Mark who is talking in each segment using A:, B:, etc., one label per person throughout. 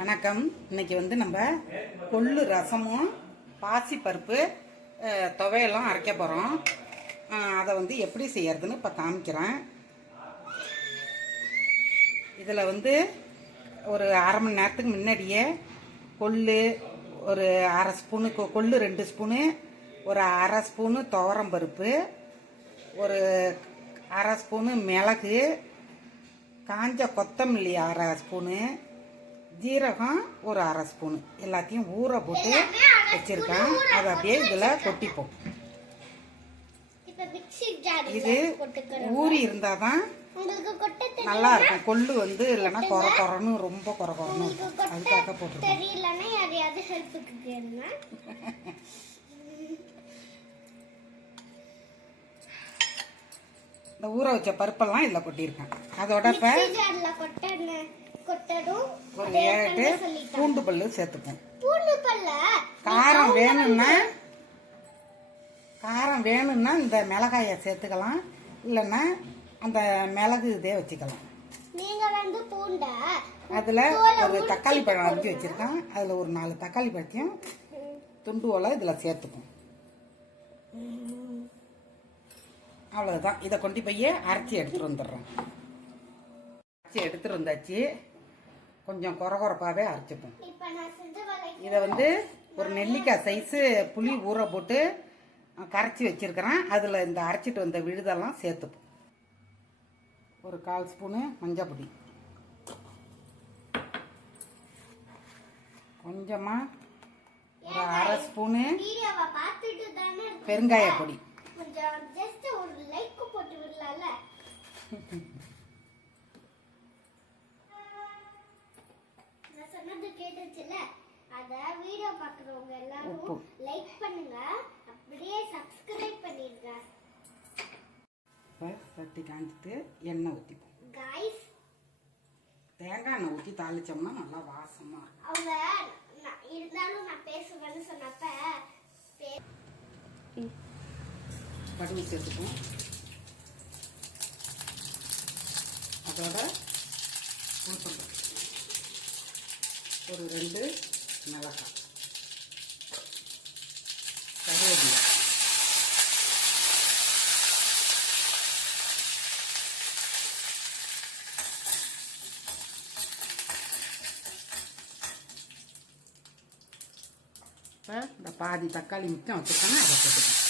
A: வணக்கம். இன்னைக்கு வந்து நம்ம கொள்ளு ரசமும் பாசிப்பருப்பு பருப்பு துவையெல்லாம் அரைக்க போகிறோம் அதை வந்து எப்படி செய்யறதுன்னு இப்போ காமிக்கிறேன். இதில் வந்து ஒரு அரை மணி நேரத்துக்கு முன்னாடியே கொள்ளு ஒரு அரை ஸ்பூனு கொ- கொள்ளு ரெண்டு ஸ்பூனு ஒரு அரை ஸ்பூனு துவரம் பருப்பு ஒரு அரை ஸ்பூனு மிளகு காஞ்ச கொத்தமல்லி அரை ஸ்பூனு ஜீரகம் ஒரு அரை ஸ்பூனு. எல்லாத்தையும் ஊற போட்டு வச்சிருக்கேன். அதை அப்படியே இதில் கொட்டிப்போம். இது ஊறி இருந்தால் தான் நல்லா இருக்கும். கொள்ளு வந்து இல்லைன்னா கொர கொரன்னு ரொம்ப கொர கொரன்னு இருக்கும். அதுக்காக போட்டுருக்கோம். இந்த ஊற வச்ச பருப்பெல்லாம் இதில் கொட்டியிருக்கேன். அதோட இப்போ
B: கொட்டடும். சொல்லிட்டாங்க.
A: பூண்டு பல்லு? சேர்த்துப்போம்
B: பூண்டு பல்ல
A: காரம் வேணும்னா காரம் வேணும்னா இந்த மிளகாயை சேர்த்துக்கலாம். இல்லைன்னா அந்த மிளகு இதே வச்சுக்கலாம்.
B: நீங்க வந்து பூண்ட
A: அதில் ஒரு தக்காளி பழம் அரைச்சி வச்சுருக்கேன். அதில் ஒரு நாலு தக்காளி பழத்தையும் துண்டு ஓலை இதில் சேர்த்துப்போம். அவ்வளவுதான். இதை கொண்டு போய் அரைச்சி எடுத்துட்டு வந்துடுறோம். அரைச்சி எடுத்துட்டு வந்தாச்சு. கொஞ்சம் குறை குறைப்பாகவே அரைச்சிப்போம் இதை வந்து ஒரு நெல்லிக்காய் சைஸு புளி ஊற போட்டு கரைச்சி வச்சிருக்கிறேன். அதில் இந்த அரைச்சிட்டு வந்த விழுதெல்லாம் சேர்த்துப்போம். ஒரு கால் ஸ்பூனு மஞ்சள் பொடி. கொஞ்சமாக ஒரு அரை ஸ்பூனு. பெருங்காய பொடி.
B: கேட்டுச்சுல அத வீடியோ பார்க்குறவங்க எல்லாரும். லைக் பண்ணுங்க. அப்படியே சப்ஸ்கிரைப் பண்ணிடுங்க
A: இப்போ சட்டி காஞ்சிட்டு எண்ணெய் ஊற்றிப்போம்
B: காய்ஸ்
A: தேங்காய் எண்ணெய் ஊற்றி தாளிச்சோம்னா நல்லா இருக்கும்.
B: அவங்க இருந்தாலும் நான் பேசுவேன்னு சொன்னப்ப
A: கடுகு சேர்த்துப்போம். அதோட உளுத்தம்பருப்பு. ஒரு ரெண்டு மிளகாய் கருவேப்பிலை. இப்போ இந்த பாதி தக்காளி முக்கியம் வச்சுருக்கேன்னா அதை போட்டுக்கணும்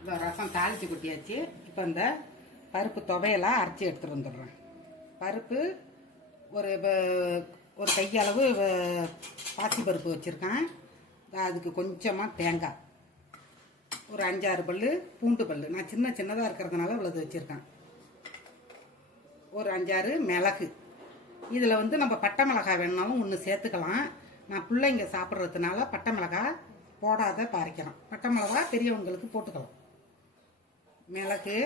A: இந்த ரசம் தாளித்து கொட்டியாச்சு. இப்போ இந்த பருப்பு துவையெல்லாம் அரைச்சி எடுத்துட்டு வந்துடுறேன். பருப்பு ஒரு ஒரு கையளவு வ- பாசி பருப்பு வச்சுருக்கேன். அதுக்கு கொஞ்சமாக தேங்காய். ஒரு அஞ்சாறு பல் பூண்டு பல் நான் சின்ன சின்னதாக இருக்கிறதுனால இவ்வளவு வச்சுருக்கேன். ஒரு அஞ்சாறு மிளகு. இதில் வந்து நம்ம பட்டை மிளகாய் வேணுனாலும் ஒன்று சேர்த்துக்கலாம். நான் பிள்ளைங்க சாப்பிட்றதுனால பட்டை மிளகா போடாத பறிக்கிறோம் பட்டை மிளகா பெரியவங்களுக்கு போட்டுக்கலாம். மிளகு.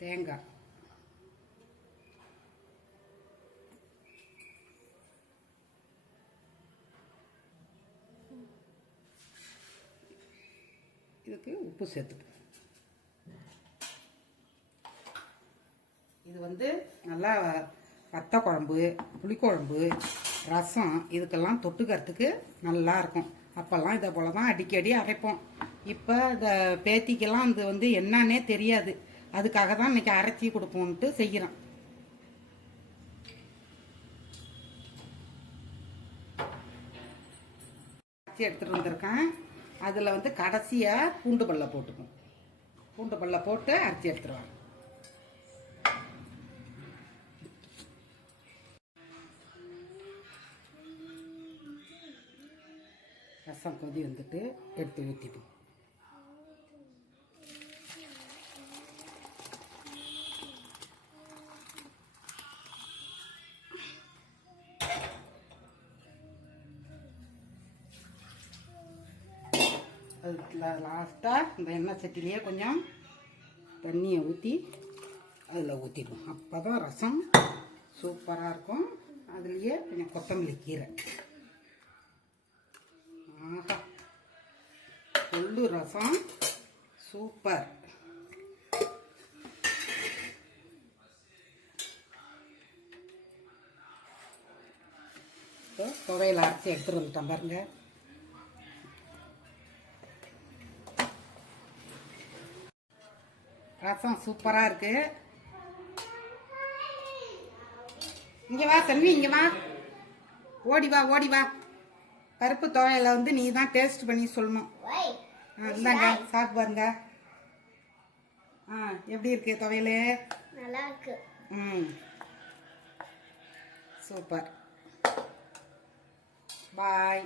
A: தேங்காய். இதுக்கு உப்பு சேர்த்துப்போம் இது வந்து நல்லா வத்த குழம்பு புளிக்குழம்பு ரசம் இதுக்கெல்லாம் தொட்டுக்கிறதுக்கு நல்லா இருக்கும். அப்போல்லாம் இதை போல தான் அடிக்கடி அரைப்போம். இப்போ இந்த பேத்திக்கெல்லாம் இது வந்து என்னன்னே தெரியாது. அதுக்காக தான் இன்றைக்கி அரைச்சி கொடுப்போம்ட்டு செய்கிறோம் அரைச்சி எடுத்துகிட்டு வந்திருக்கேன். அதில் வந்து கடைசியாக பூண்டு பல்ல போட்டுக்கும் பூண்டு பல்ல போட்டு அரைச்சி எடுத்துருவாங்க. ரசம் கொதி வந்துட்டு எடுத்து ஊற்றிப்போம் லாஸ்ட்டாக இந்த எண்ணெய் சட்டிலேயே கொஞ்சம் தண்ணியை ஊற்றி அதில் ஊற்றிடுவோம் அப்போ தான் ரசம் சூப்பராக இருக்கும். அதுலேயே கொஞ்சம் கொத்தமல்லி கீரை. ஆஹா. கொள்ளு ரசம் சூப்பர். இப்போ துவையில் அரைச்சி எடுத்துகிட்டு வந்துட்டேன் பாருங்கள் ரசம் சூப்பராக இருக்கு. இங்கே வா தண்ணி இங்கே வா. ஓடி வா ஓடி வா. பருப்பு துவையில வந்து நீ தான் டேஸ்ட் பண்ணி சொல்லணும். ஆ இந்தாங்க சாப்பிட்டு பாருங்க. ஆ எப்படி இருக்கு துவையல்?
B: நல்லா இருக்கு.
A: ம். சூப்பர். பாய்.